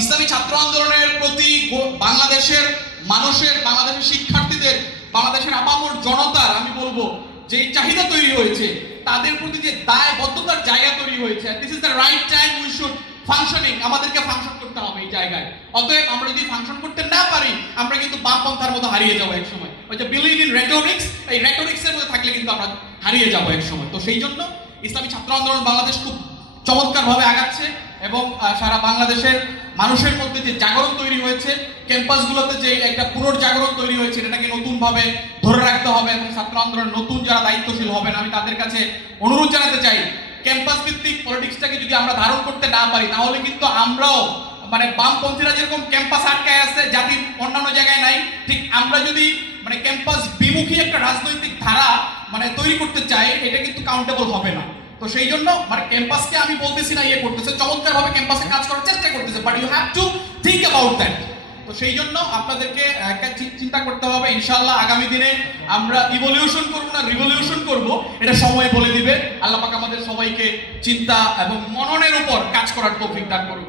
ইসলামী ছাত্র আন্দোলনের প্রতি বাংলাদেশের মানুষের, বাংলাদেশের শিক্ষার্থীদের, বাংলাদেশের আপামর জনতার আমি বলবো যে চাহিদা তৈরি হয়েছে, তাদের প্রতি যে দায়বদ্ধতার জায়গা তৈরি হয়েছে, this is the right time we should functioning, আমাদেরকে ফাংশন করতে হবে এই জায়গায়। অতএব আমরা যদি ফাংশন করতে না পারি, আমরা কিন্তু বামপন্থার মতো হারিয়ে যাবো এক সময়। ওই যে বিলিভ ইন রেটোরিক্স, এই রেটোরিক্সের মধ্যে থাকলে কিন্তু আমরা হারিয়ে যাবো এক সময়। তো সেই জন্য ইসলামী ছাত্র আন্দোলন বাংলাদেশ খুব চমৎকারভাবে আগাচ্ছে এবং সারা বাংলাদেশের মানুষের মধ্যে যে জাগরণ তৈরি হয়েছে, ক্যাম্পাসগুলোতে যে একটা পুনর্জাগরণ তৈরি হয়েছে, এটাকে নতুনভাবে ধরে রাখতে হবে এবং ছাত্র আন্দোলনের নতুন যারা দায়িত্বশীল হবেন আমি তাদের কাছে অনুরোধ জানাতে চাই, ক্যাম্পাস ভিত্তিক পলিটিক্সটাকে যদি আমরা ধারণ করতে না পারি, তাহলে কিন্তু আমরাও মানে বামপন্থীরা যেরকম ক্যাম্পাস আটকায় আছে জাতির অন্যান্য জায়গায় নাই, ঠিক আমরা যদি মানে ক্যাম্পাস বিমুখী একটা রাজনৈতিক ধারা মানে তৈরি করতে চাই, এটা কিন্তু কাউন্টেবল হবে না। তো সেই জন্য মানে ক্যাম্পাসকে আমি বলতেছি না করতেছে, চমৎকার ভাবে ক্যাম্পাসে কাজ করার চেষ্টা করতেছে, but you have to think about that. তো সেই জন্য আপনাদেরকে একটা চিন্তা করতে হবে। ইনশাআল্লাহ আগামী দিনে আমরা ইভলিউশন করব না রিভলিউশন করব, এটা সময় বলে দিবে। আল্লাহ পাক আমাদের সবাইকে চিন্তা এবং মননের উপর কাজ করার তৌফিক দান করুন।